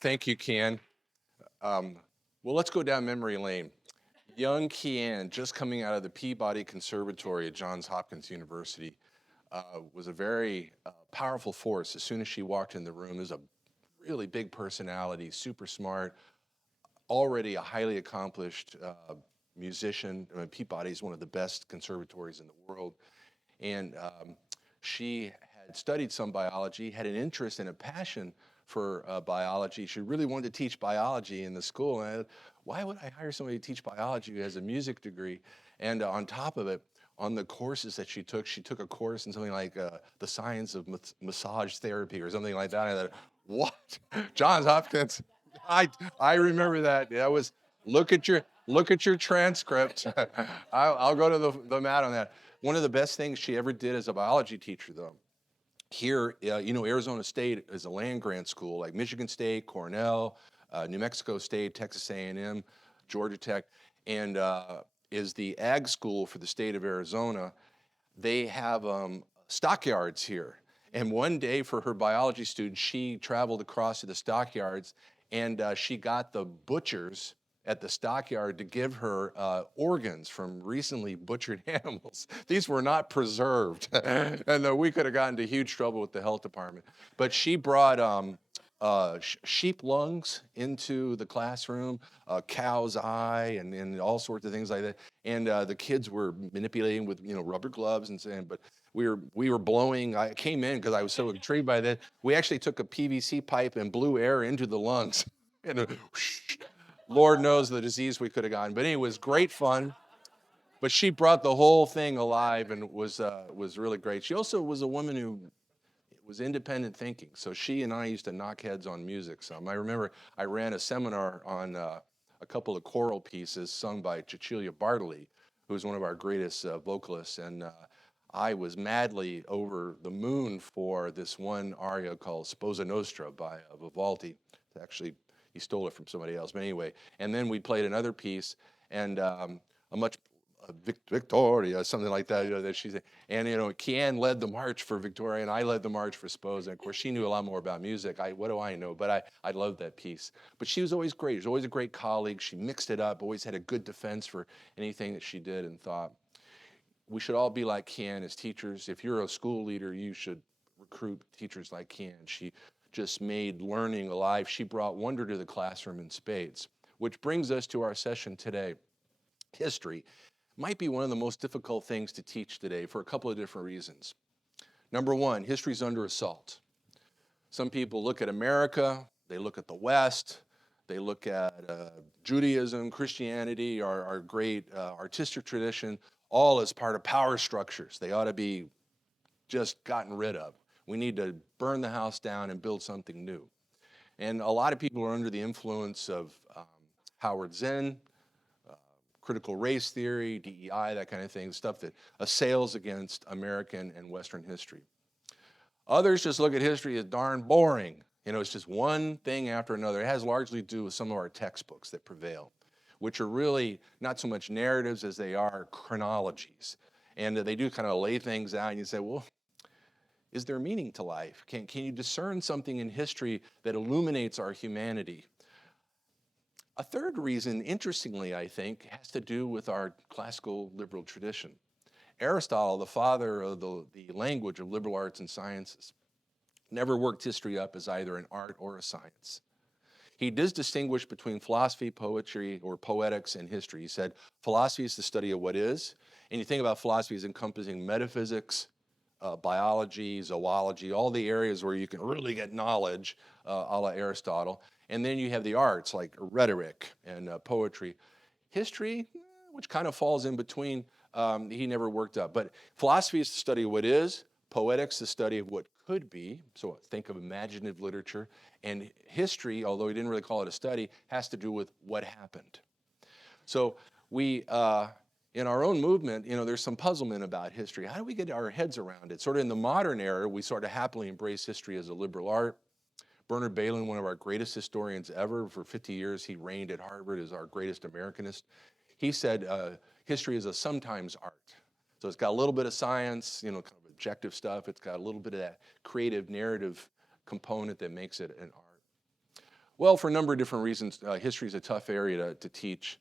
Thank you, Kian. Well, let's go down memory lane. Young Kian, just coming out of the Peabody Conservatory at Johns Hopkins University, was a very powerful force. As soon as she walked in the room, there's a really big personality, super smart, already a highly accomplished musician. I mean, Peabody is one of the best conservatories in the world. And she had studied some biology, had an interest and a passion for biology. She really wanted to teach biology in the school. And why would I hire somebody to teach biology who has a music degree? And on top of it, on the courses that she took a course in something like the science of massage therapy or something like that. And I thought, what? Johns Hopkins. I remember that. That was look at your transcript. I'll go to the mat on that. One of the best things she ever did as a biology teacher, though, here, Arizona State is a land grant school, like Michigan State, Cornell, New Mexico State, Texas A&M, Georgia Tech, and is the ag school for the state of Arizona. They have stockyards here. And one day for her biology students, she traveled across to the stockyards and she got the butchers at the stockyard to give her organs from recently butchered animals. These were not preserved. And we could have gotten into huge trouble with the health department. But she brought sheep lungs into the classroom, cow's eye, and all sorts of things like that. And the kids were manipulating with rubber gloves and saying, but we were blowing. I came in because I was so intrigued by that. We actually took a PVC pipe and blew air into the lungs. And Lord knows the disease we could have gotten. But anyway, it was great fun. But she brought the whole thing alive and was really great. She also was a woman who was independent thinking. So she and I used to knock heads on music some. I remember I ran a seminar on a couple of choral pieces sung by Cecilia Bartoli, who was one of our greatest vocalists. And I was madly over the moon for this one aria called Sposa Nostra by Vivaldi. Actually, he stole it from somebody else. But anyway, and then we played another piece, and a much Victoria, something like that, that she said. And, Kian led the march for Victoria, and I led the march for Sposa. And of course, she knew a lot more about music. What do I know? But I loved that piece. But she was always great. She was always a great colleague. She mixed it up, always had a good defense for anything that she did and thought. We should all be like Kian as teachers. If you're a school leader, you should recruit teachers like Kian. She just made learning alive. She brought wonder to the classroom in spades, which brings us to our session today. History might be one of the most difficult things to teach today for a couple of different reasons. Number one, history's under assault. Some people look at America, they look at the West, they look at Judaism, Christianity, our great artistic tradition, all as part of power structures. They ought to be just gotten rid of. We need to burn the house down and build something new. And a lot of people are under the influence of Howard Zinn, critical race theory, DEI, that kind of thing, stuff that assails against American and Western history. Others just look at history as darn boring. It's just one thing after another. It has largely to do with some of our textbooks that prevail, which are really not so much narratives as they are chronologies. And they do kind of lay things out, and you say, well, is there meaning to life? Can you discern something in history that illuminates our humanity? A third reason, interestingly, I think, has to do with our classical liberal tradition. Aristotle, the father of the language of liberal arts and sciences, never worked history up as either an art or a science. He does distinguish between philosophy, poetry, or poetics, and history. He said philosophy is the study of what is, and you think about philosophy as encompassing metaphysics, biology, zoology, all the areas where you can really get knowledge, a la Aristotle. And then you have the arts like rhetoric and poetry. History, which kind of falls in between, he never worked up. But philosophy is the study of what is, poetics the study of what could be, so think of imaginative literature, and history, although he didn't really call it a study, has to do with what happened. So we, in our own movement, there's some puzzlement about history. How do we get our heads around it? Sort of in the modern era, we sort of happily embrace history as a liberal art. Bernard Bailyn, one of our greatest historians ever, for 50 years he reigned at Harvard as our greatest Americanist. He said history is a sometimes art. So it's got a little bit of science, kind of objective stuff. It's got a little bit of that creative narrative component that makes it an art. Well, for a number of different reasons, history is a tough area to teach.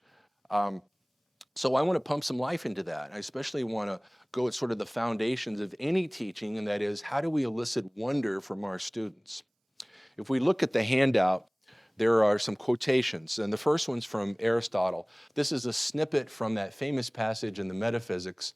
So I want to pump some life into that. I especially want to go at sort of the foundations of any teaching, and that is, how do we elicit wonder from our students? If we look at the handout, there are some quotations, and the first one's from Aristotle. This is a snippet from that famous passage in the Metaphysics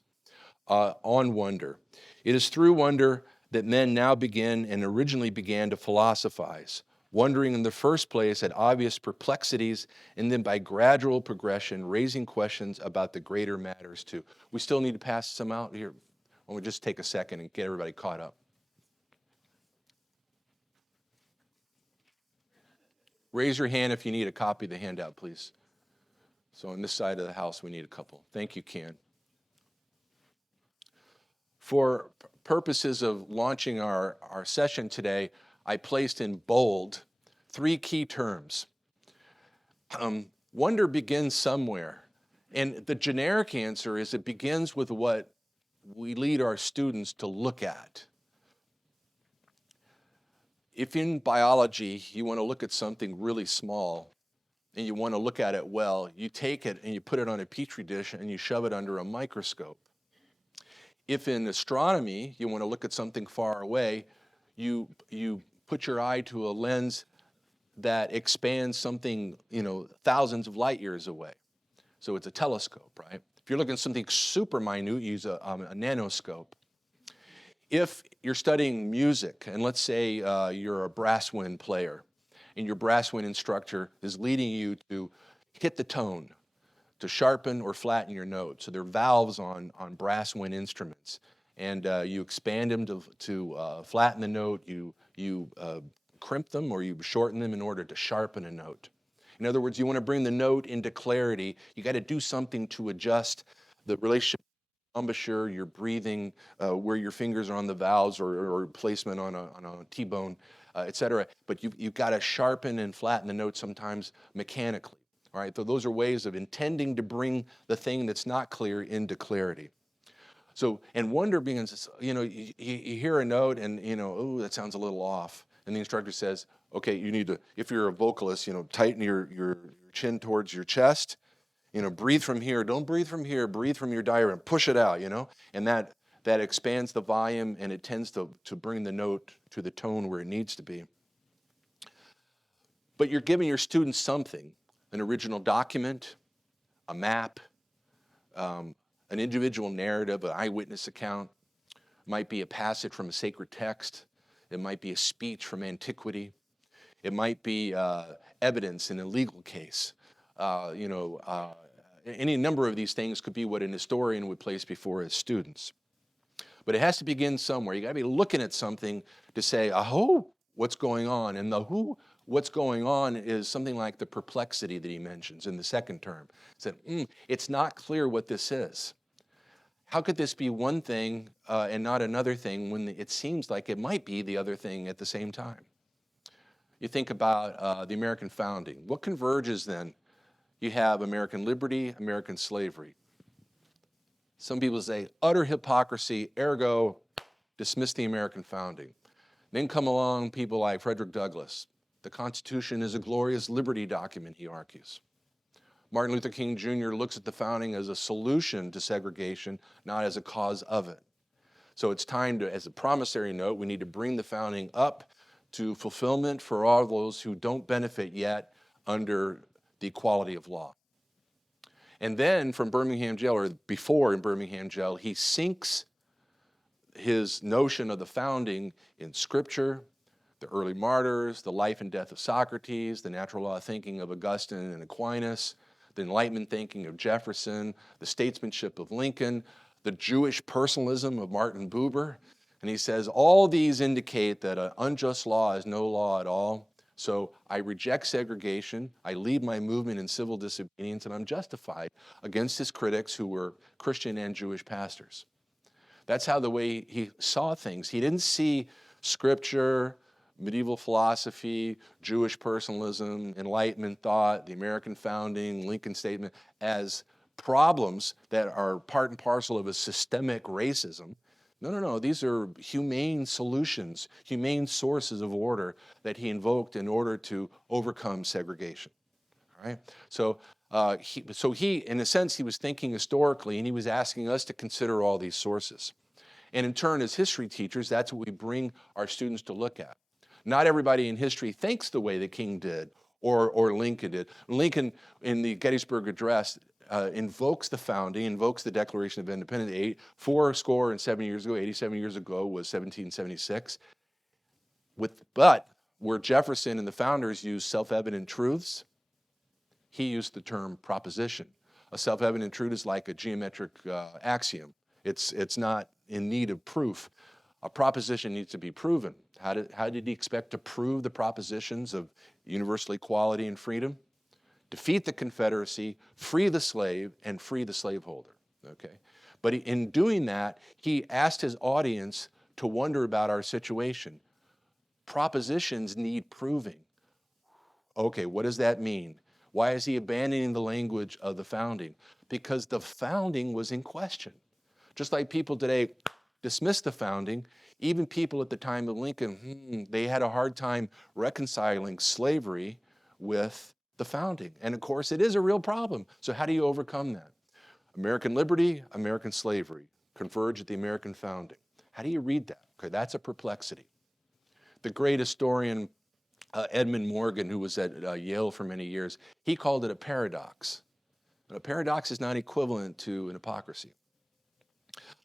on wonder. It is through wonder that men now begin and originally began to philosophize, wondering in the first place at obvious perplexities, and then by gradual progression, raising questions about the greater matters too. We still need to pass some out here. Why don't we just take a second and get everybody caught up? Raise your hand if you need a copy of the handout, please. So on this side of the house, we need a couple. Thank you, Ken. For purposes of launching our session today, I placed in bold 3 key terms. Wonder begins somewhere. And the generic answer is it begins with what we lead our students to look at. If in biology you want to look at something really small and you want to look at it well, you take it and you put it on a petri dish and you shove it under a microscope. If in astronomy you want to look at something far away, you put your eye to a lens that expands something, thousands of light years away. So it's a telescope, right? If you're looking at something super minute, use a nanoscope. If you're studying music, and let's say you're a brass wind player, and your brass wind instructor is leading you to hit the tone, to sharpen or flatten your note. So there are valves on brass wind instruments, and you expand them to flatten the note, you crimp them or you shorten them in order to sharpen a note. In other words, you want to bring the note into clarity, you got to do something to adjust the relationship, embouchure, your breathing, where your fingers are on the valves or placement on a T-bone, etc. But you've got to sharpen and flatten the note sometimes mechanically. All right, so those are ways of intending to bring the thing that's not clear into clarity. So, and wonder begins, you hear a note and, oh, that sounds a little off. And the instructor says, okay, you need to, if you're a vocalist, tighten your chin towards your chest, breathe from here. Don't breathe from here, breathe from your diaphragm, push it out, and that expands the volume and it tends to bring the note to the tone where it needs to be. But you're giving your students something, an original document, a map, an individual narrative, an eyewitness account. It might be a passage from a sacred text. It might be a speech from antiquity. It might be evidence in a legal case. Any number of these things could be what an historian would place before his students. But it has to begin somewhere. You got to be looking at something to say, oh, what's going on? And the who, what's going on is something like the perplexity that he mentions in the second term. He said, it's not clear what this is. How could this be one thing and not another thing when it seems like it might be the other thing at the same time? You think about the American founding. What converges then? You have American liberty, American slavery. Some people say utter hypocrisy, ergo dismiss the American founding. Then come along people like Frederick Douglass. The Constitution is a glorious liberty document, he argues. Martin Luther King Jr. looks at the founding as a solution to segregation, not as a cause of it. So it's time to, as a promissory note, we need to bring the founding up to fulfillment for all those who don't benefit yet under the equality of law. And then from Birmingham jail, or before in Birmingham jail, he sinks his notion of the founding in scripture, the early martyrs, the life and death of Socrates, the natural law thinking of Augustine and Aquinas, the Enlightenment thinking of Jefferson, the statesmanship of Lincoln, the Jewish personalism of Martin Buber. And he says, all these indicate that an unjust law is no law at all. So I reject segregation, I lead my movement in civil disobedience, and I'm justified against his critics who were Christian and Jewish pastors. That's how the way he saw things. He didn't see scripture, medieval philosophy, Jewish personalism, Enlightenment thought, the American founding, Lincoln statement as problems that are part and parcel of a systemic racism. No. These are humane solutions, humane sources of order that he invoked in order to overcome segregation. All right? So he, in a sense, he was thinking historically, and he was asking us to consider all these sources. And in turn, as history teachers, that's what we bring our students to look at. Not everybody in history thinks the way the King did or Lincoln did. Lincoln, in the Gettysburg Address, invokes the founding, invokes the Declaration of Independence. 87 years ago was 1776. But where Jefferson and the founders used self-evident truths, he used the term proposition. A self-evident truth is like a geometric axiom. It's not in need of proof. A proposition needs to be proven. How did he expect to prove the propositions of universal equality and freedom? Defeat the Confederacy, free the slave, and free the slaveholder. Okay? But in doing that, he asked his audience to wonder about our situation. Propositions need proving. Okay, what does that mean? Why is he abandoning the language of the founding? Because the founding was in question. Just like people today dismiss the founding, even people at the time of Lincoln, they had a hard time reconciling slavery with the founding. And of course, it is a real problem. So how do you overcome that? American liberty, American slavery converge at the American founding. How do you read that? Okay, that's a perplexity. The great historian Edmund Morgan, who was at Yale for many years, he called it a paradox. And a paradox is not equivalent to an hypocrisy.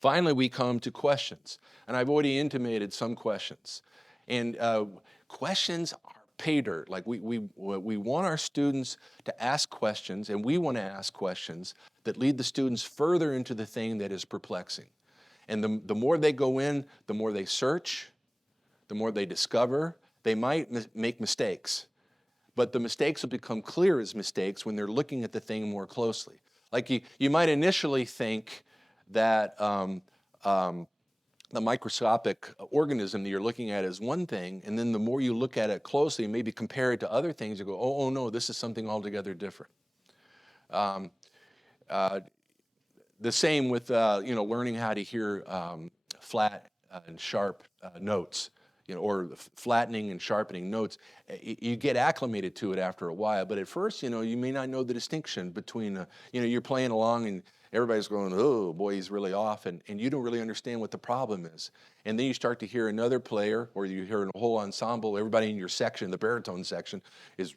Finally, we come to questions. And I've already intimated some questions. And questions are pay dirt. Like we want our students to ask questions, and we want to ask questions that lead the students further into the thing that is perplexing. And the more they go in, the more they search, the more they discover. They might make mistakes, but the mistakes will become clear as mistakes when they're looking at the thing more closely. Like you might initially think that the microscopic organism that you're looking at is one thing, and then the more you look at it closely, maybe compare it to other things, you go, oh no, this is something altogether different. The same with learning how to hear flat and sharp notes. Or flattening and sharpening notes. You get acclimated to it after a while, but at first, you may not know the distinction between, you're playing along and everybody's going, oh boy, he's really off, and you don't really understand what the problem is. And then you start to hear another player, or you hear a whole ensemble, everybody in your section, the baritone section, is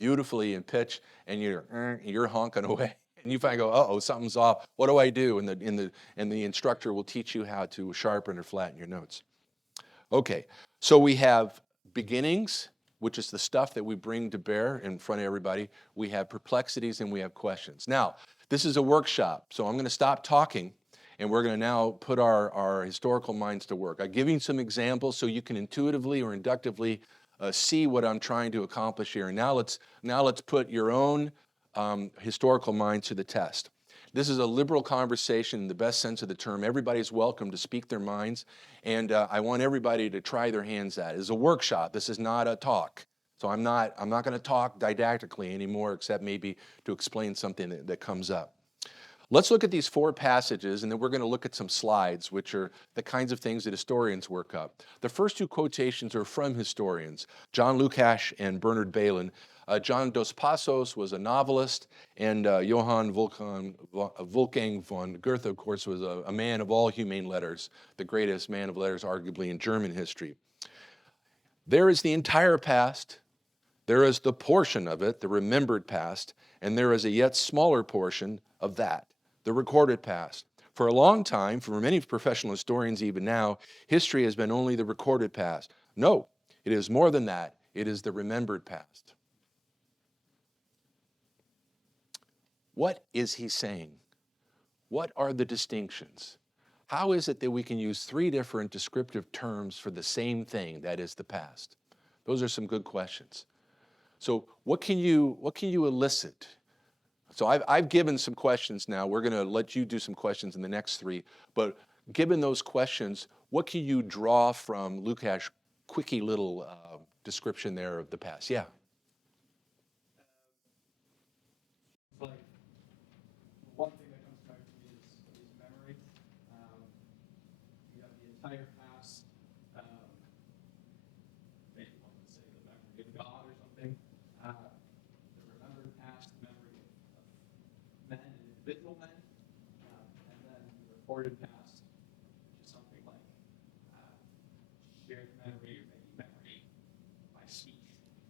beautifully in pitch, and you're honking away. And you finally go, uh-oh, something's off. What do I do? And the instructor will teach you how to sharpen or flatten your notes. Okay, so we have beginnings, which is the stuff that we bring to bear in front of everybody. We have perplexities and we have questions. Now, this is a workshop, so I'm going to stop talking and we're going to now put our historical minds to work. I'm giving some examples so you can intuitively or inductively see what I'm trying to accomplish here. And now let's put your own historical mind to the test. This is a liberal conversation in the best sense of the term. Everybody's welcome to speak their minds, and I want everybody to try their hands at it. It's a workshop. This is not a talk. So I'm not going to talk didactically anymore, except maybe to explain something that comes up. Let's look at these 4 passages, and then we're going to look at some slides, which are the kinds of things that historians work up. The first 2 quotations are from historians, John Lukács and Bernard Bailyn. John Dos Passos was a novelist, and Johann Wolfgang von Goethe, of course, was a man of all humane letters, the greatest man of letters arguably in German history. There is the entire past, there is the portion of it, the remembered past, and there is a yet smaller portion of that, the recorded past. For a long time, for many professional historians even now, history has been only the recorded past. No, it is more than that. It is the remembered past. What is he saying? What are the distinctions? How is it that we can use 3 different descriptive terms for the same thing, that is the past? Those are some good questions. So what can you elicit? So I've given some questions now. We're going to let you do some questions in the next 3. But given those questions, what can you draw from Lukács' quickie little description there of the past? Yeah. One thing that comes back to me is memory. We have recorded past, which is something like shared memory or maybe memory by speech.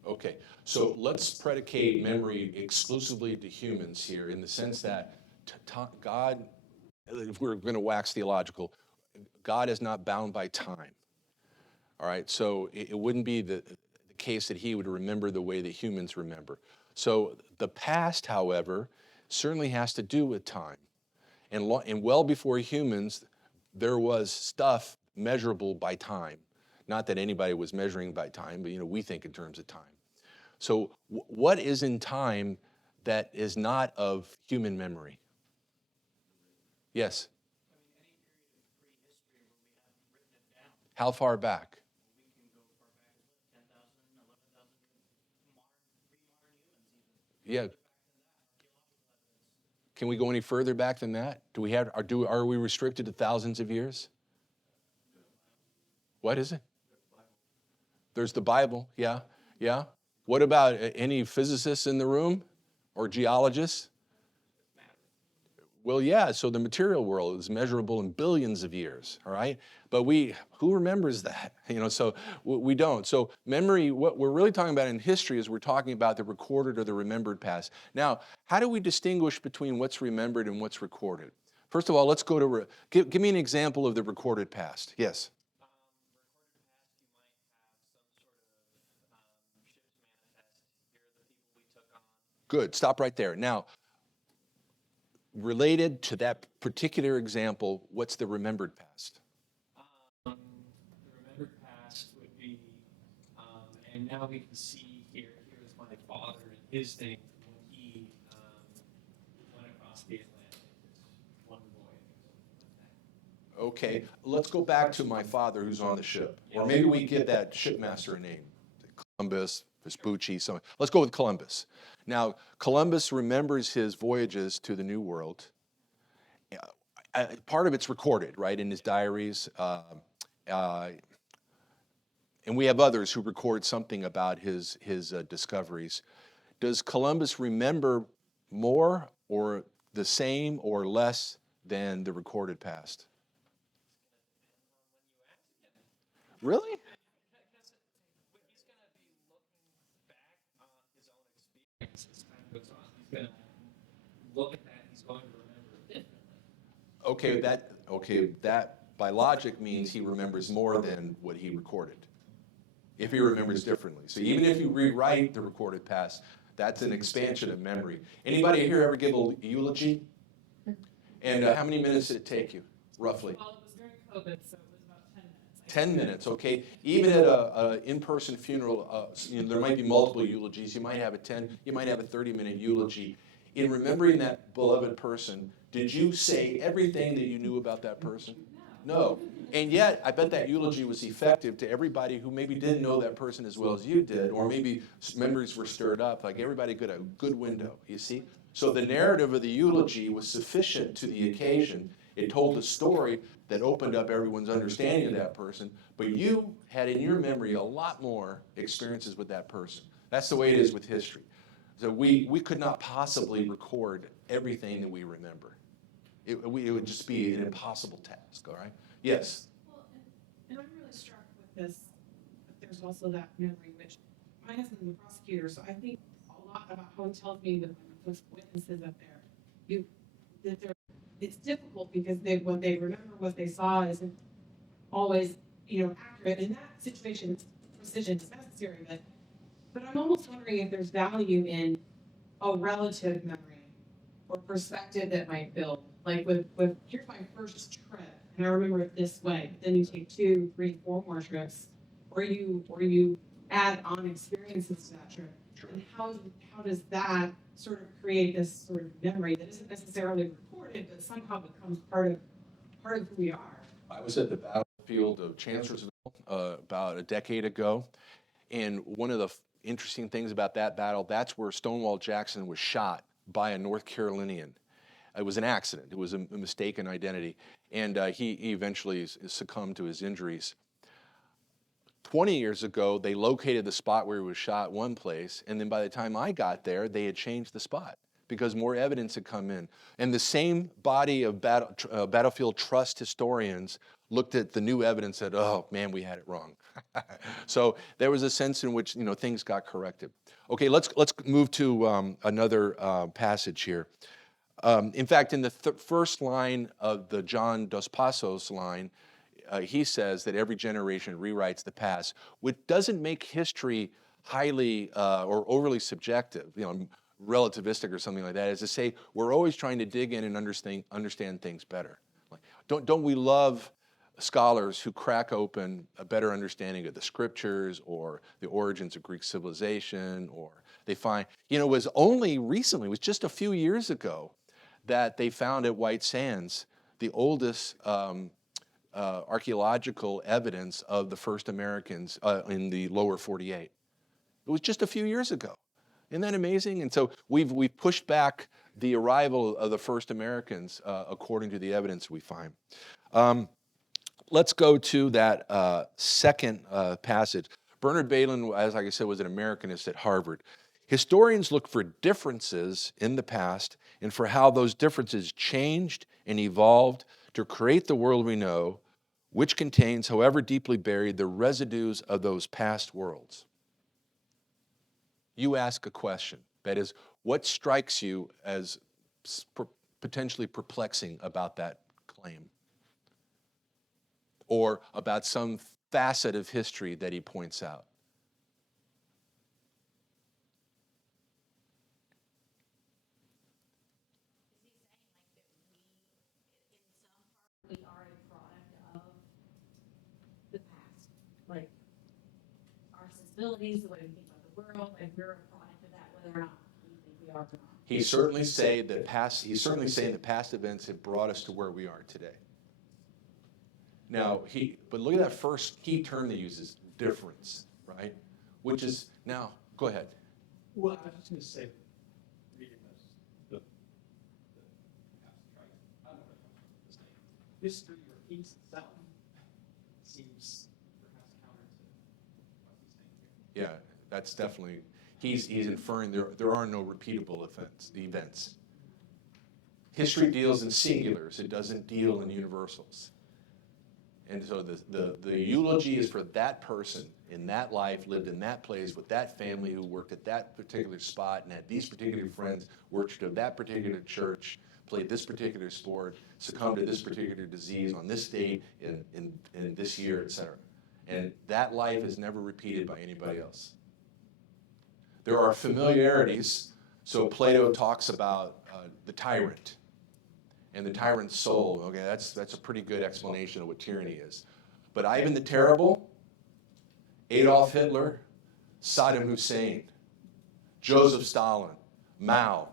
Okay, so let's predicate memory exclusively to humans here in the sense that God, if we're going to wax theological, God is not bound by time. All right, so it wouldn't be the case that he would remember the way that humans remember. So the past, however, certainly has to do with time. And well before humans, there was stuff measurable by time. Not that anybody was measuring by time, but we think in terms of time. So what is in time that is not of human memory? Yes? I mean, any period of prehistory where we haven't written it down. How far back? We can go far back as what, 10,000, 11,000 pre-modern humans even. Yeah. Back than that, archaeological evidence. Can we go any further back than that? Are we restricted to thousands of years? What is it? There's the Bible, yeah. What about any physicists in the room or geologists? Well, yeah, so the material world is measurable in billions of years, all right? But who remembers that? So we don't. So memory, what we're really talking about in history is we're talking about the recorded or the remembered past. Now, how do we distinguish between what's remembered and what's recorded? First of all, let's go to, give me an example of the recorded past. Yes? Good, stop right there. Now, related to that particular example, what's the remembered past? The remembered past would be, and now we can see here's my father and his thing when he went across the Atlantic. It's one boy. Okay, let's go back to my father who's on the ship. Or maybe we give that shipmaster a name. Columbus, Vespucci, so let's go with Columbus. Now, Columbus remembers his voyages to the New World. Part of it's recorded, right, in his diaries. And we have others who record something about his discoveries. Does Columbus remember more or the same or less than the recorded past? Really? As time goes on, he's going to look at that, he's going to remember it Okay, differently. that by logic means he remembers more than what he recorded. If he remembers differently. So even if you rewrite the recorded past, that's an expansion of memory. Anybody here ever give a eulogy? And how many minutes did it take you, roughly? Well, it was during COVID, so it was about 10 minutes. 10 minutes, okay. Even at an in-person funeral, there might be multiple eulogies. You might have a 30-minute eulogy. In remembering that beloved person, did you say everything that you knew about that person? No. And yet, I bet that eulogy was effective to everybody who maybe didn't know that person as well as you did, or maybe memories were stirred up, like everybody got a good window, you see? So the narrative of the eulogy was sufficient to the occasion. It told a story that opened up everyone's understanding of that person, but you had in your memory a lot more experiences with that person. That's the way it is with history. So we could not possibly record everything that we remember. It would just be an impossible task, all right? Yes? Well, and I'm really struck with this, but there's also that memory, which my husband's a prosecutor, so I think a lot about how he tells me that when those witnesses up there, it's difficult because what they remember, what they saw isn't always, accurate. In that situation, precision is necessary, but I'm almost wondering if there's value in a relative memory or perspective that might build. Like with here's my first trip, and I remember it this way. But then you take 2, 3, 4 more trips, or you add on experiences to that trip. Sure. And how does that sort of create this sort of memory that isn't necessarily recorded, but somehow becomes part of who we are? I was at the battlefield of Chancellorsville about a decade ago, and one of the interesting things about that battle, that's where Stonewall Jackson was shot by a North Carolinian. It was an accident. It was a mistaken identity, and he eventually succumbed to his injuries. 20 years ago, they located the spot where he was shot one place, and then by the time I got there, they had changed the spot. because more evidence had come in. And the same body of battlefield trust historians looked at the new evidence and said, oh man, we had it wrong. So there was a sense in which things got corrected. Okay, let's move to another passage here. In fact, in the first line of the John Dos Passos line, he says that every generation rewrites the past, which doesn't make history highly or overly subjective, relativistic or something like that. Is to say we're always trying to dig in and understand things better. Like, don't we love scholars who crack open a better understanding of the scriptures or the origins of Greek civilization, or they find, it was only recently, it was just a few years ago, that they found at White Sands the oldest archaeological evidence of the first Americans in the lower 48. It was just a few years ago. Isn't that amazing? And so we've pushed back the arrival of the first Americans according to the evidence we find. Let's go to that second passage. Bernard Bailyn, as like I said, was an Americanist at Harvard. Historians look for differences in the past and for how those differences changed and evolved to create the world we know, which contains, however deeply buried, the residues of those past worlds. You ask a question, that is, what strikes you as potentially perplexing about that claim? Or about some facet of history that he points out? We are a product of the past. Like our sensibilities, the way we think about the world, like we're a product of that, whether or not we think we are or not. He's certainly saying that past events have brought us to where we are today. Now, but look at that first key term they uses, difference, right? Which is, now, go ahead. Well, I was just going to say, reading this, I don't know what this name. History repeats itself seems perhaps counter to what he's saying here. Yeah, that's definitely, he's inferring there are no repeatable events. History deals in singulars, it doesn't deal in universals. And so the eulogy is for that person in that life, lived in that place with that family who worked at that particular spot and had these particular friends, worshiped at that particular church, played this particular sport, succumbed to this particular disease on this date in this year, etc. And that life is never repeated by anybody else. There are familiarities. So Plato talks about the tyrant and the tyrant's soul. Okay, that's a pretty good explanation of what tyranny is. But Ivan the Terrible, Adolf Hitler, Saddam Hussein, Joseph Stalin, Mao,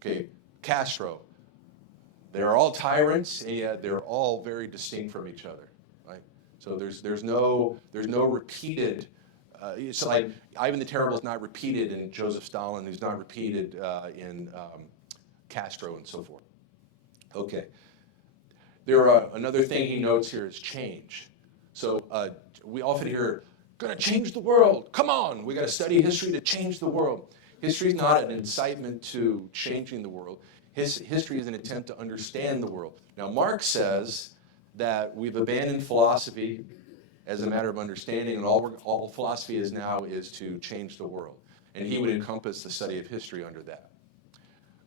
okay, Castro, they're all tyrants, and yet they're all very distinct from each other, right? So there's no repeated. It's like Ivan the Terrible is not repeated in Joseph Stalin, who's not repeated in Castro, and so forth. Okay. Another thing he notes here is change. So we often hear, "Gonna change the world. Come on, we got to study history to change the world." History is not an incitement to changing the world. History is an attempt to understand the world. Now, Marx says that we've abandoned philosophy as a matter of understanding, and all philosophy is now is to change the world. And he would encompass the study of history under that.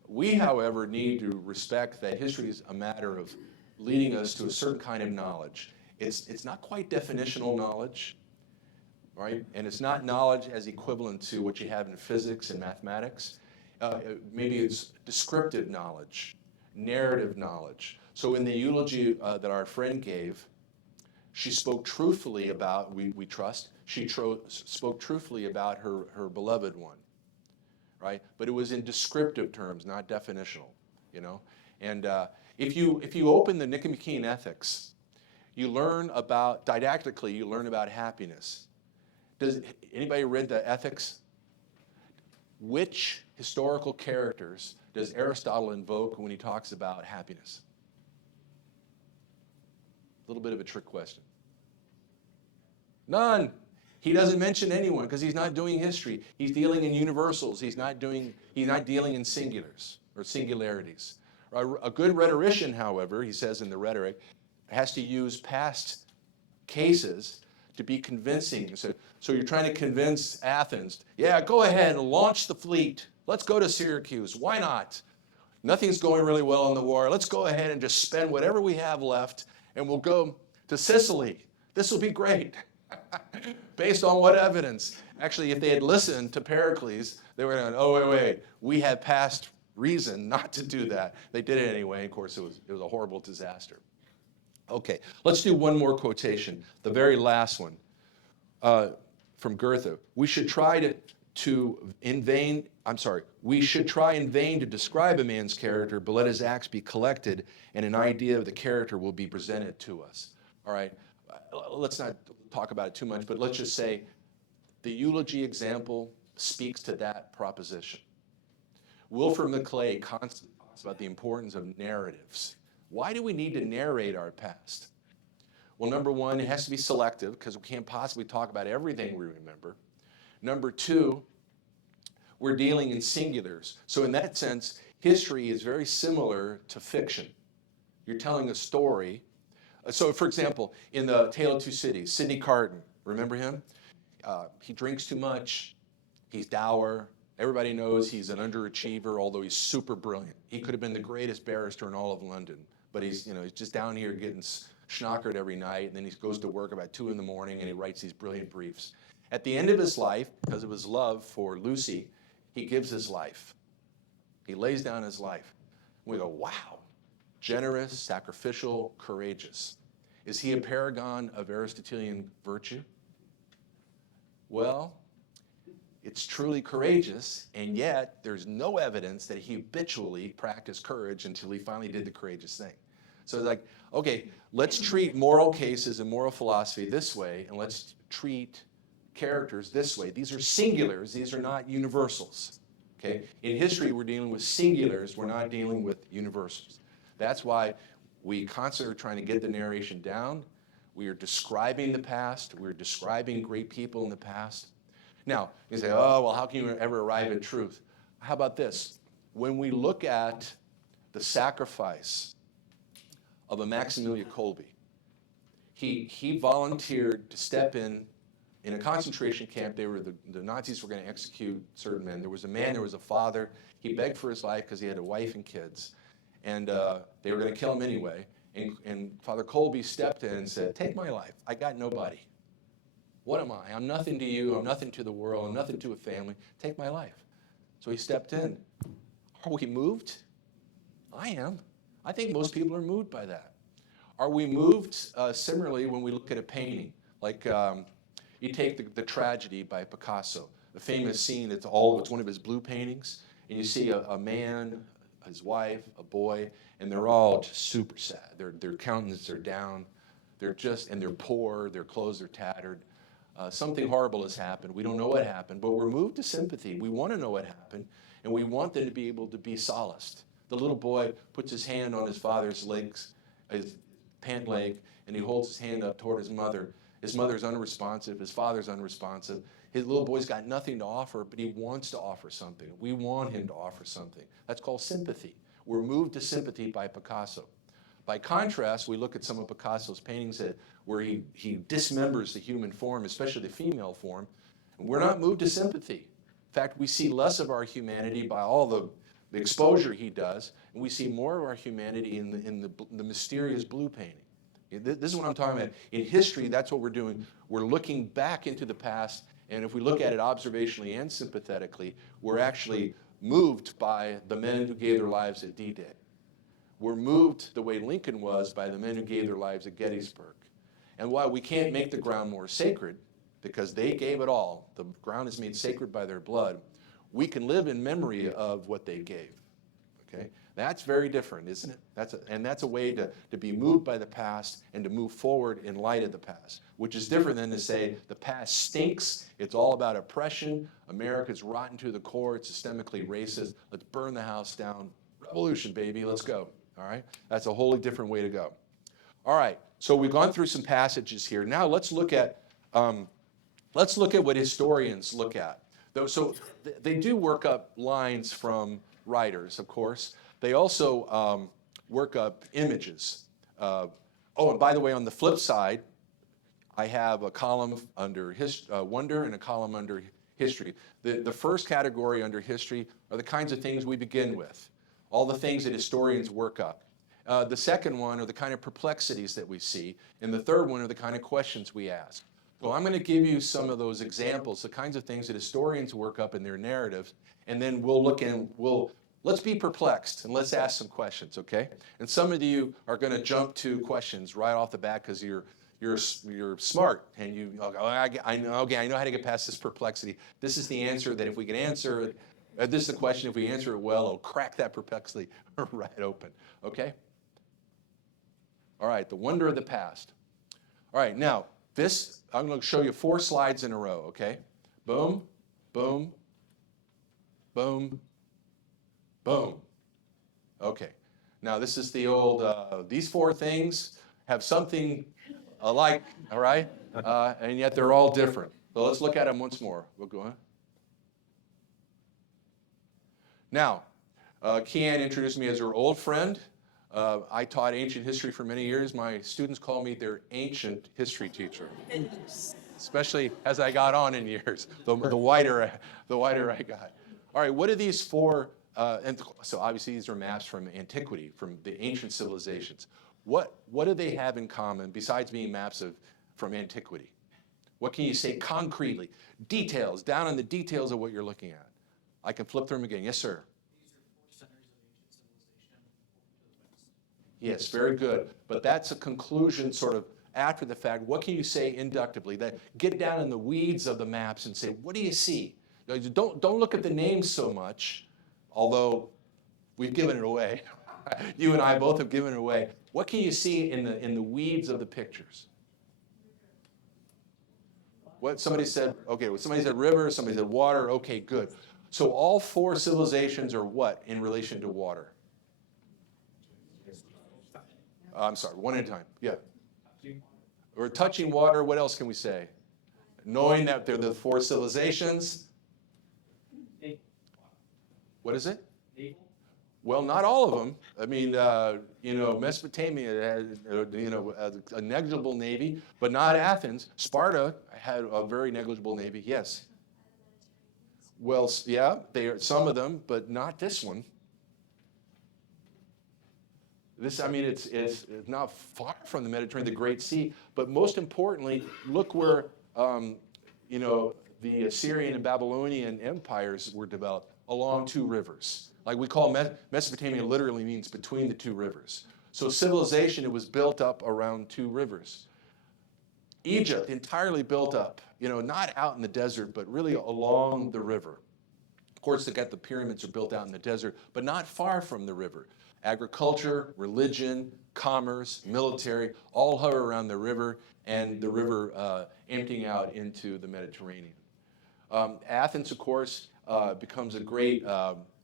We, however, need to respect that history is a matter of leading us to a certain kind of knowledge. It's not quite definitional knowledge, right? And it's not knowledge as equivalent to what you have in physics and mathematics. Maybe it's descriptive knowledge, narrative knowledge. So in the eulogy that our friend gave, she spoke truthfully about, we trust, she spoke truthfully about her beloved one, right? But it was in descriptive terms, not definitional, And if you open the Nicomachean Ethics, you learn about, didactically, you learn about happiness. Does anybody read the Ethics? Which historical characters does Aristotle invoke when he talks about happiness? A little bit of a trick question. None. He doesn't mention anyone because he's not doing history. He's dealing in universals. He's not dealing in singulars or singularities. A good rhetorician, however, he says in the rhetoric, has to use past cases to be convincing. So you're trying to convince Athens, yeah, go ahead and launch the fleet. Let's go to Syracuse. Why not? Nothing's going really well in the war. Let's go ahead and just spend whatever we have left and we'll go to Sicily. This will be great. Based on what evidence? Actually, if they had listened to Pericles, they were going, oh, wait, we had past reason not to do that. They did it anyway. Of course, it was a horrible disaster. Okay, let's do one more quotation, the very last one from Goethe. We should try in vain to describe a man's character, but let his acts be collected, and an idea of the character will be presented to us. All right, let's not talk about it too much, but let's just say the eulogy example speaks to that proposition. Wilford McClay constantly talks about the importance of narratives. Why do we need to narrate our past? Well, number one, it has to be selective because we can't possibly talk about everything we remember. Number two, we're dealing in singulars. So in that sense, history is very similar to fiction. You're telling a story. So for example, in the Tale of Two Cities, Sidney Carton, remember him? He drinks too much. He's dour. Everybody knows he's an underachiever, although he's super brilliant. He could have been the greatest barrister in all of London, but he's just down here getting schnockered every night, and then he goes to work about 2 in the morning, and he writes these brilliant briefs. At the end of his life, because of his love for Lucy, he gives his life. He lays down his life. We go, wow, generous, sacrificial, courageous. Is he a paragon of Aristotelian virtue? Well, it's truly courageous, and yet there's no evidence that he habitually practiced courage until he finally did the courageous thing. So it's like, okay, let's treat moral cases and moral philosophy this way, and let's treat characters this way. These are singulars, these are not universals. Okay? In history, we're dealing with singulars, we're not dealing with universals. That's why we constantly are trying to get the narration down. We are describing the past, we're describing great people in the past. Now, you say, oh, well, how can you ever arrive at truth? How about this? When we look at the sacrifice of a Maximilian Kolbe, he volunteered to step in a concentration camp. The Nazis were going to execute certain men. There was a man, there was a father. He begged for his life because he had a wife and kids. And they were going to kill him anyway. And Father Kolbe stepped in and said, take my life. I got nobody. What am I? I'm nothing to you. I'm nothing to the world. I'm nothing to a family. Take my life. So he stepped in. Are we moved? I am. I think most people are moved by that. Are we moved similarly when we look at a painting? Like you take the Tragedy by Picasso, the famous scene, it's one of his blue paintings, and you see a man, his wife, a boy, and they're all just super sad. Their countenances are down. They're poor. Their clothes are tattered. Something horrible has happened. We don't know what happened, but we're moved to sympathy. We want to know what happened, and we want them to be able to be solaced. The little boy puts his hand on his father's legs, his pant leg, and he holds his hand up toward his mother. His mother's unresponsive. His father's unresponsive. His little boy's got nothing to offer, but he wants to offer something. We want him to offer something. That's called sympathy. We're moved to sympathy by Picasso. By contrast, we look at some of Picasso's paintings where he dismembers the human form, especially the female form, and we're not moved to sympathy. In fact, we see less of our humanity by all the exposure he does, and we see more of our humanity in the mysterious blue painting. This is what I'm talking about. In history, that's what we're doing. We're looking back into the past, and if we look at it observationally and sympathetically, we're actually moved by the men who gave their lives at D-Day. We're moved the way Lincoln was by the men who gave their lives at Gettysburg. And while we can't make the ground more sacred, because they gave it all, the ground is made sacred by their blood, we can live in memory of what they gave. Okay? That's very different, isn't it? That's a way to be moved by the past and to move forward in light of the past, which is different than to say the past stinks, it's all about oppression, America's rotten to the core, it's systemically racist, let's burn the house down, revolution, baby, let's go. All right? That's a wholly different way to go. All right, so we've gone through some passages here. Now let's look at let's look at what historians look at. So they do work up lines from writers, of course. They also work up images. Oh, and by the way, on the flip side, I have a column under wonder and a column under history. The first category under history are the kinds of things we begin with, all the things that historians work up. The second one are the kind of perplexities that we see, and the third one are the kind of questions we ask. So I'm going to give you some of those examples, the kinds of things that historians work up in their narratives, and then we'll look and let's be perplexed and let's ask some questions, okay? And some of you are going to jump to questions right off the bat because you're smart and you I know how to get past this perplexity. This is the answer that if we can answer it, this is the question, if we answer it well, it'll crack that perplexity right open, okay? All right, the wonder of the past. All right, now, I'm going to show you 4 slides in a row, okay? Boom, boom, boom, boom. Okay, now this is the old, these 4 things have something alike, all right? And yet they're all different. So let's look at them once more. We'll go on. Now, Kian introduced me as her old friend. I taught ancient history for many years. My students call me their ancient history teacher, especially as I got on in years, the wider I got. All right, what are these 4, and so obviously these are maps from antiquity, from the ancient civilizations. What do they have in common besides being maps from antiquity? What can you say concretely? Details, down on the details of what you're looking at. I can flip through them again. Yes, sir. Yes, very good. But that's a conclusion sort of after the fact. What can you say inductively? That get down in the weeds of the maps and say, what do you see? Don't look at the names so much, although we've given it away. You and I both have given it away. What can you see in the weeds of the pictures? What somebody said, okay, well, somebody said river, somebody said water, okay, good. So all 4 civilizations are what in relation to water? I'm sorry, one at a time. Yeah. We're touching water. What else can we say? Knowing that they're the 4 civilizations. What is it? Well, not all of them. I mean, Mesopotamia had, a negligible navy, but not Athens. Sparta had a very negligible navy. Yes. Well, yeah, some of them, but not this one. It's not far from the Mediterranean, the Great Sea. But most importantly, look where, the Assyrian and Babylonian empires were developed along 2 rivers. Like we call Mesopotamia literally means between the 2 rivers. So civilization, it was built up around 2 rivers. Egypt, entirely built up, not out in the desert, but really along the river. Of course, the pyramids are built out in the desert, but not far from the river. Agriculture, religion, commerce, military, all hover around the river, and the river emptying out into the Mediterranean. Athens, of course, becomes a great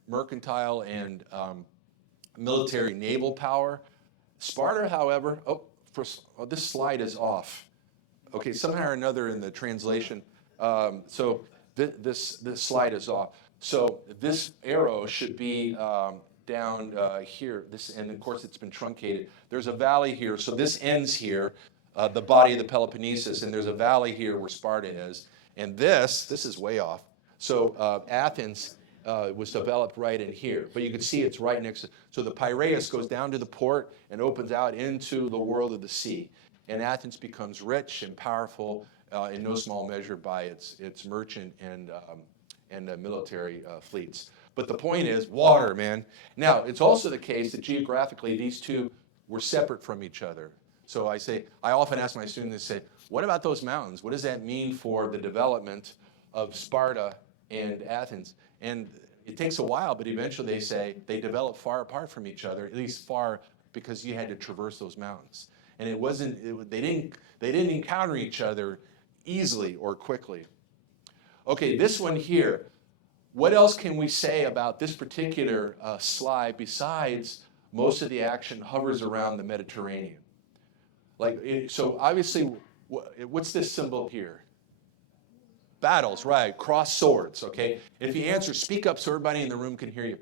mercantile and military naval power. Sparta, however, this slide is off. Okay, somehow or another in the translation, so this slide is off. So this arrow should be down here, and of course it's been truncated. There's a valley here, so this ends here, the body of the Peloponnesus, and there's a valley here where Sparta is. And this is way off. So Athens was developed right in here, but you can see it's right next to, so the Piraeus goes down to the port and opens out into the world of the sea. And Athens becomes rich and powerful in no small measure by its merchant and military fleets. But the point is water, man. Now, it's also the case that geographically these 2 were separate from each other. So I often ask my students, say, what about those mountains? What does that mean for the development of Sparta and Athens? And it takes a while, but eventually they say they develop far apart from each other, at least far because you had to traverse those mountains. And they didn't encounter each other easily or quickly. Okay, this one here, what else can we say about this particular slide besides most of the action hovers around the Mediterranean? So obviously, what's this symbol here? Battles, right. Cross swords, okay? If you answer, speak up so everybody in the room can hear you.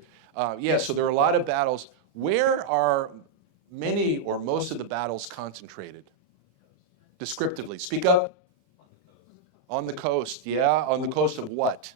Yeah, so there are a lot of battles. Where are many or most of the battles concentrated? Descriptively, speak up. On the coast, yeah. On the coast of what?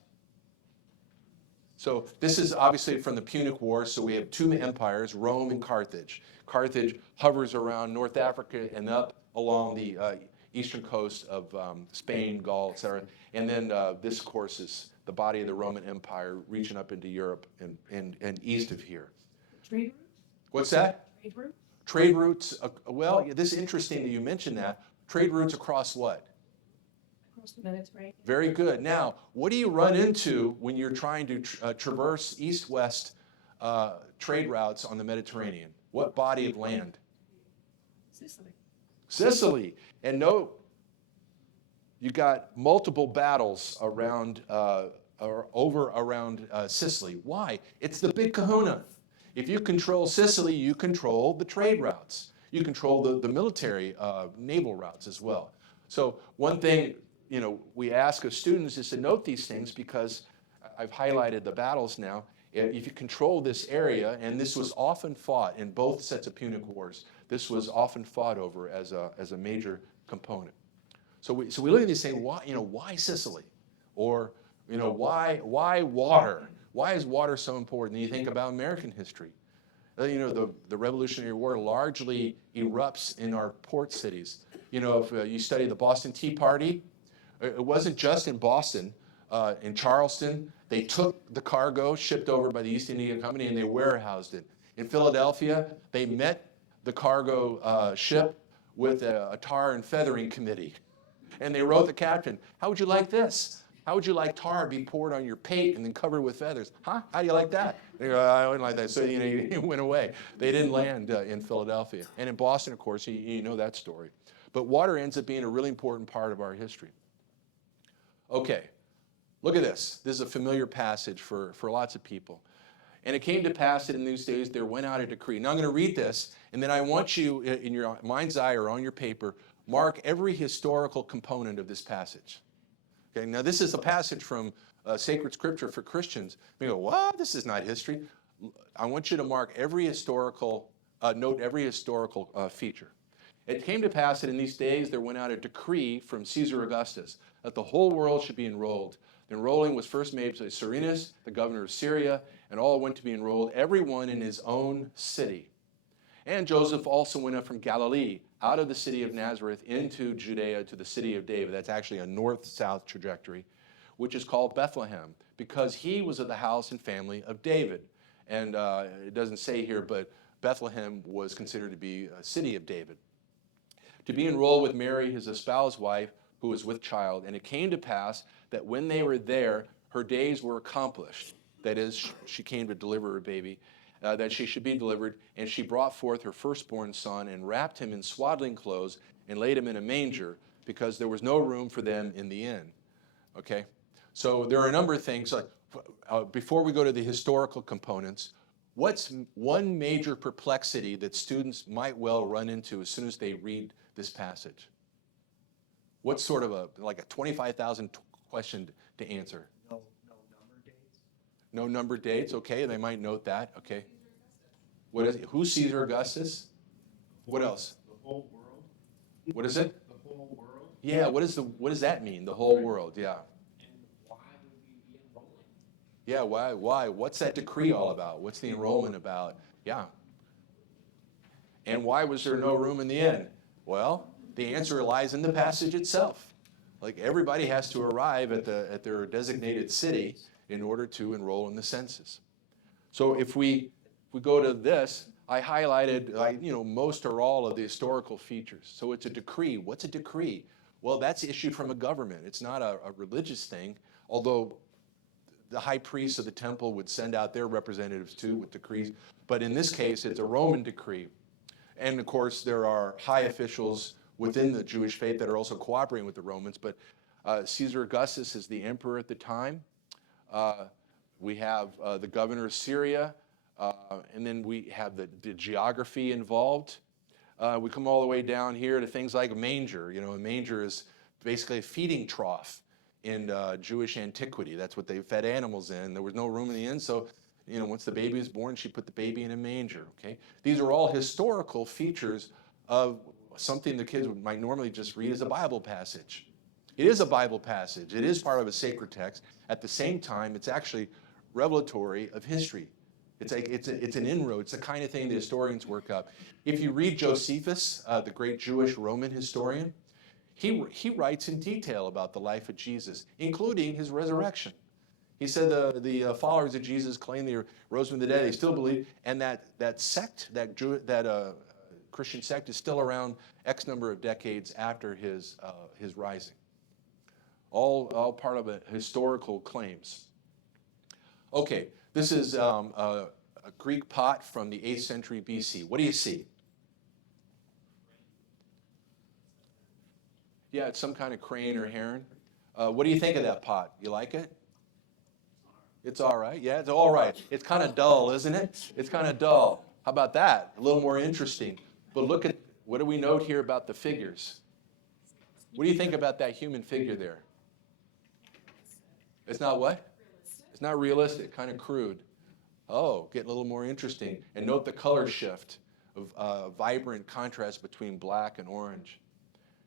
So this is obviously from the Punic War, so we have two empires, Rome and Carthage. Carthage hovers around North Africa and up along the eastern coast of Spain, Gaul, etc. And then this, of course, is the body of the Roman Empire reaching up into Europe and east of here. Trade route? What's that? Trade route? Trade routes, well, this is interesting that you mentioned that. Trade routes across what? Across the Mediterranean. Very good. Now, what do you run into when you're trying to traverse east-west trade routes on the Mediterranean? What body of land? Sicily. Sicily. And note, you got multiple battles around around Sicily. Why? It's the big kahuna. If you control Sicily, you control the trade routes. You control the military naval routes as well. So one thing, you know, we ask of students is to note these things because I've highlighted the battles now. If you control this area, and this was often fought in both sets of Punic Wars, this was often fought over as a major component. So we look at these saying, why Sicily? Or, why water? Why is water so important? And you think about American history. The Revolutionary War largely erupts in our port cities. If you study the Boston Tea Party, it wasn't just in Boston. In Charleston, they took the cargo shipped over by the East India Company and they warehoused it. In Philadelphia, they met the cargo ship with a tar and feathering committee. And they wrote the captain, how would you like this? How would you like tar be poured on your pate and then covered with feathers? Huh? How do you like that? They go, I wouldn't like that. So, he went away. They didn't land in Philadelphia. And in Boston, of course, you know that story. But water ends up being a really important part of our history. Okay, look at this. This is a familiar passage for lots of people. And it came to pass that in these days there went out a decree. Now I'm going to read this, and then I want you, in your mind's eye or on your paper, mark every historical component of this passage. Okay, now this is a passage from sacred scripture for Christians. We go, what? This is not history. I want you to mark every historical, note every historical feature. It came to pass that in these days there went out a decree from Caesar Augustus that the whole world should be enrolled. The enrolling was first made by Cyrenius, the governor of Syria, and all went to be enrolled, everyone in his own city. And Joseph also went up from Galilee, out of the city of Nazareth into Judea to the city of David. That's actually a north-south trajectory, which is called Bethlehem, because he was of the house and family of David. And it doesn't say here, but Bethlehem was considered to be a city of David. To be enrolled with Mary, his espoused wife, who was with child. And it came to pass that when they were there, her days were accomplished. That is, she came to deliver her baby, that she should be delivered. And she brought forth her firstborn son and wrapped him in swaddling clothes and laid him in a manger because there was no room for them in the inn. Okay? So there are a number of things. Before we go to the historical components, what's one major perplexity that students might well run into as soon as they read this passage? What's sort of like a 25,000 question to answer? No number dates. No number dates, okay, they might note that, okay. What is it? Who's Caesar Augustus? What else? The whole world. What is it? The whole world. Yeah, what does that mean? The whole world, yeah. And why would we be enrolling? Yeah, why? What's that decree all about? What's the enrollment about? Yeah. And why was there no room in the inn? Well, the answer lies in the passage itself. Like everybody has to arrive at their designated city in order to enroll in the census. So if we go to this, I highlighted most or all of the historical features. So it's a decree. What's a decree? Well, that's issued from a government. It's not a religious thing, although the high priests of the temple would send out their representatives too with decrees. But in this case, it's a Roman decree. And of course, there are high officials within the Jewish faith that are also cooperating with the Romans. But Caesar Augustus is the emperor at the time. We have the governor of Syria. And then we have the geography involved. We come all the way down here to things like a manger. A manger is basically a feeding trough. Jewish antiquity. That's what they fed animals in. There was no room in the inn, so once the baby was born, she put the baby in a manger. Okay, these are all historical features of something the kids might normally just read as a Bible passage. It is a Bible passage. It is part of a sacred text. At the same time, it's actually revelatory of history. It's an inroad. It's the kind of thing the historians work up. If you read Josephus, the great Jewish Roman historian, he writes in detail about the life of Jesus, including his resurrection. He said the followers of Jesus claim they rose from the dead. They still believe, and that sect, that Christian sect, is still around X number of decades after his rising. All part of historical claims. Okay, this is a Greek pot from the 8th century BC. What do you see? Yeah, it's some kind of crane or heron. What do you think of that pot? You like it? It's all right. Yeah, it's all right. It's kind of dull, isn't it? It's kind of dull. How about that? A little more interesting. But look at, what do we note here about the figures? What do you think about that human figure there? It's not what? It's not realistic, kind of crude. Oh, getting a little more interesting. And note the color shift of vibrant contrast between black and orange.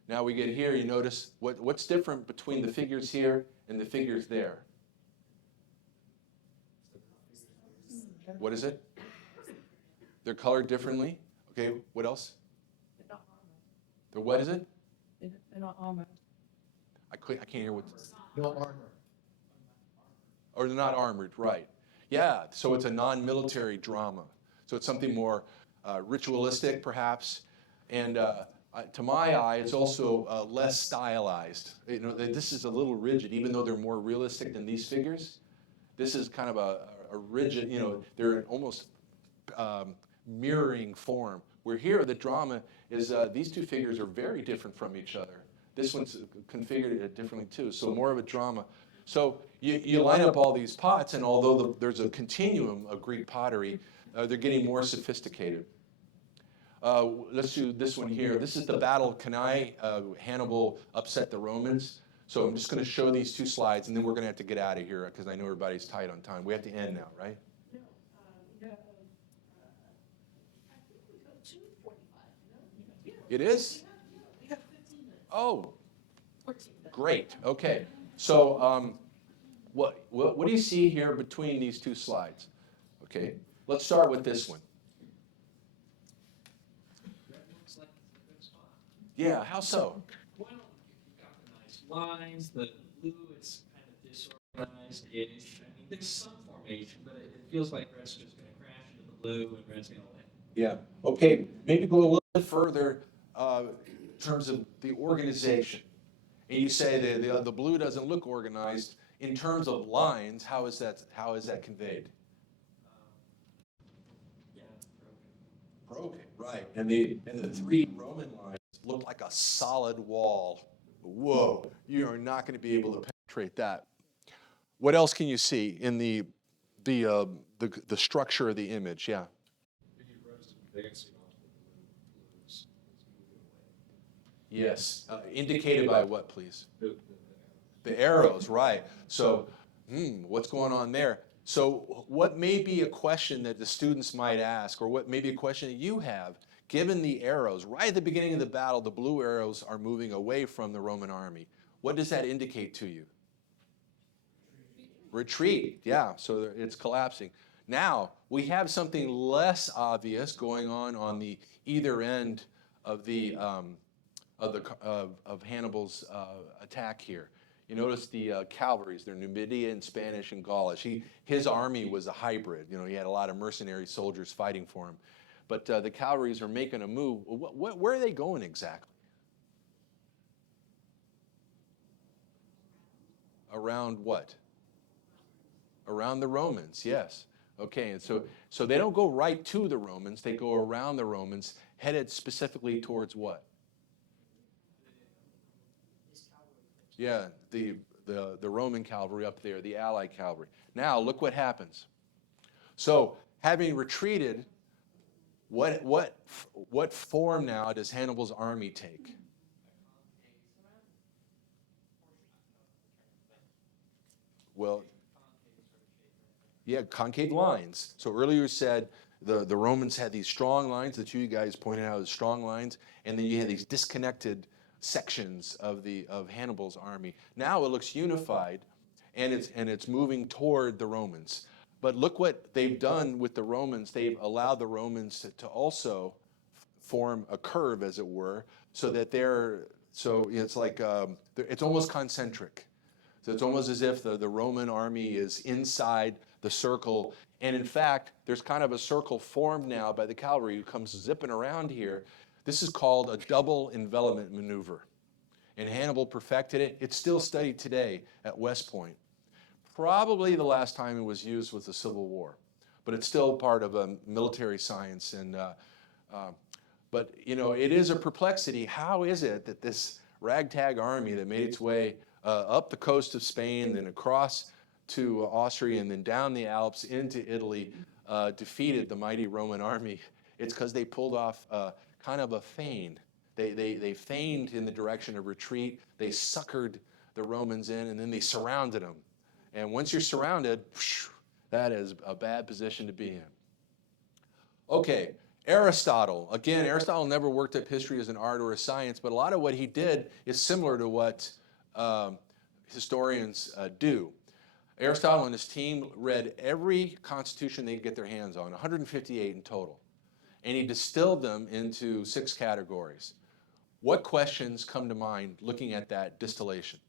Now we get here, you notice what's different between the figures here and the figures there. What is it? They're colored differently. Okay, what else? They're not armored. They're what is it? They're not armored. I can't hear what. No armor. Or they're not armored, right. Yeah, so it's a non-military drama. So it's something more ritualistic, perhaps. And to my eye, it's also less stylized. This is a little rigid, even though they're more realistic than these figures. This is kind of a rigid, they're almost mirroring form. Where here, the drama is these two figures are very different from each other. This one's configured differently too, so more of a drama. So you line up all these pots, and although there's a continuum of Greek pottery, they're getting more sophisticated. Let's do this one here. This is the battle of Cannae. Hannibal upset the Romans. So I'm just going to show these two slides, and then we're going to have to get out of here because I know everybody's tight on time. We have to end now, right? No, I think we go to 45, no? It is? We have 15 minutes. Oh, 14 minutes. great. Okay. So what do you see here between these two slides? Okay. Let's start with this one. Red looks like it's a good spot. Yeah, how so? Well, you've got the nice lines, the blue is kind of disorganized-ish. I mean, there's some formation, but it feels like red's just going to crash into the blue and red's going to win. Yeah. Okay. Maybe go a little bit further in terms of the organization. And you say the blue doesn't look organized. In terms of lines, how is that conveyed? Yeah, broken. Broken, right. And the three Roman lines look like a solid wall. Whoa, you are not going to be able to penetrate that. What else can you see in the structure of the image? Yeah. Yes. Indicated by what, please? The arrows, right. So, what's going on there? So what may be a question that the students might ask, or what may be a question that you have, given the arrows, right at the beginning of the battle, the blue arrows are moving away from the Roman army. What does that indicate to you? Retreat, yeah, so it's collapsing. Now, we have something less obvious going on the either end of of Hannibal's attack here. You notice the cavalries, they're Numidian, Spanish, and Gaulish. His army was a hybrid. He had a lot of mercenary soldiers fighting for him. But the cavalries are making a move. Where are they going exactly? Around what? Around the Romans, yes. Okay, and so they don't go right to the Romans. They go around the Romans, headed specifically towards what? Yeah, the Roman cavalry up there, the Allied cavalry. Now, look what happens. So, having retreated, what form now does Hannibal's army take? Well, concave sort of shape right yeah, concave lines. So earlier you said the Romans had these strong lines that you guys pointed out as strong lines, and then you had these disconnected sections of Hannibal's army. Now it looks unified, and it's moving toward the Romans. But look what they've done with the Romans. They've allowed the Romans to also form a curve, as it were, so that so it's like it's almost concentric. So it's almost as if the Roman army is inside the circle. And in fact, there's kind of a circle formed now by the cavalry who comes zipping around here. This is called a double envelopment maneuver. And Hannibal perfected it. It's still studied today at West Point. Probably the last time it was used was the Civil War, but it's still part of a military science. But you know, it is a perplexity. How is it that this ragtag army that made its way up the coast of Spain, then across to Austria, and then down the Alps into Italy, defeated the mighty Roman army? It's because they pulled off kind of a feint. They feigned in the direction of retreat. They suckered the Romans in, and then they surrounded them. And once you're surrounded, that is a bad position to be in. Okay, Aristotle. Again, Aristotle never worked up history as an art or a science, but a lot of what he did is similar to what historians do. Aristotle and his team read every constitution they could get their hands on, 158 in total, and he distilled them into 6 categories. What questions come to mind looking at that distillation?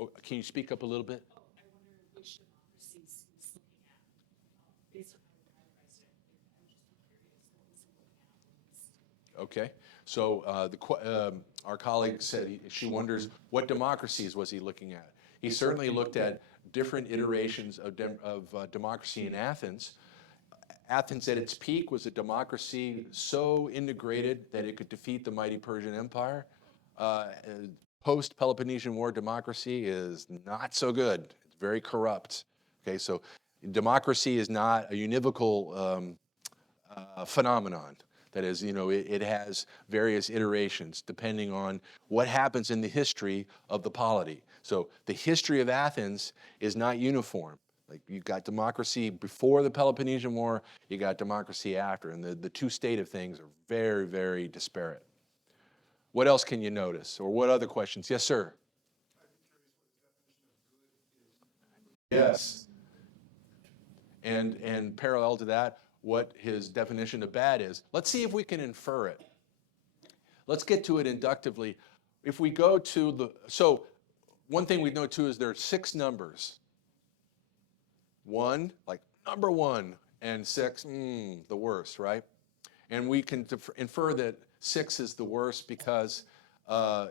Oh, can you speak up a little bit? I wonder which democracies he's looking at, based on how he categorized it. I'm just curious what he's looking at. Okay, so our colleague said she wonders what democracies was he looking at. He certainly looked at different iterations of democracy in Athens. Athens at its peak was a democracy so integrated that it could defeat the mighty Persian Empire. Post-Peloponnesian War democracy is not so good. It's very corrupt. Okay, so democracy is not a univocal phenomenon. That is, you know, it has various iterations depending on what happens in the history of the polity. So the history of Athens is not uniform. Like you got democracy before the Peloponnesian War, you got democracy after, and the two state of things are very, very disparate. What else can you notice, or what other questions? Yes, sir. Yes. And parallel to that, what his definition of bad is. Let's see if we can infer it. Let's get to it inductively. If we go to so one thing we know too is there are 6 numbers. 1, like number 1, and 6, the worst, right? And we can infer that 6 is the worst because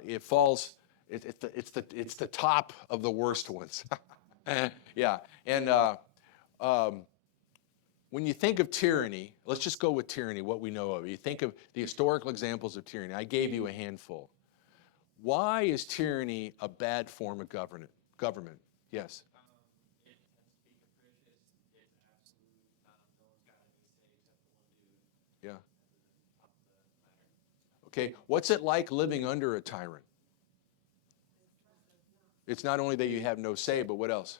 it falls. It's the top of the worst ones. Yeah, and when you think of tyranny, let's just go with tyranny, what we know of. You think of the historical examples of tyranny. I gave you a handful. Why is tyranny a bad form of government? Yes. It tends to be capricious. It's absolute. No one's got any say except for one dude Yeah. at the top of the ladder. Okay. What's it like living under a tyrant? It's not only that you have no say, but what else?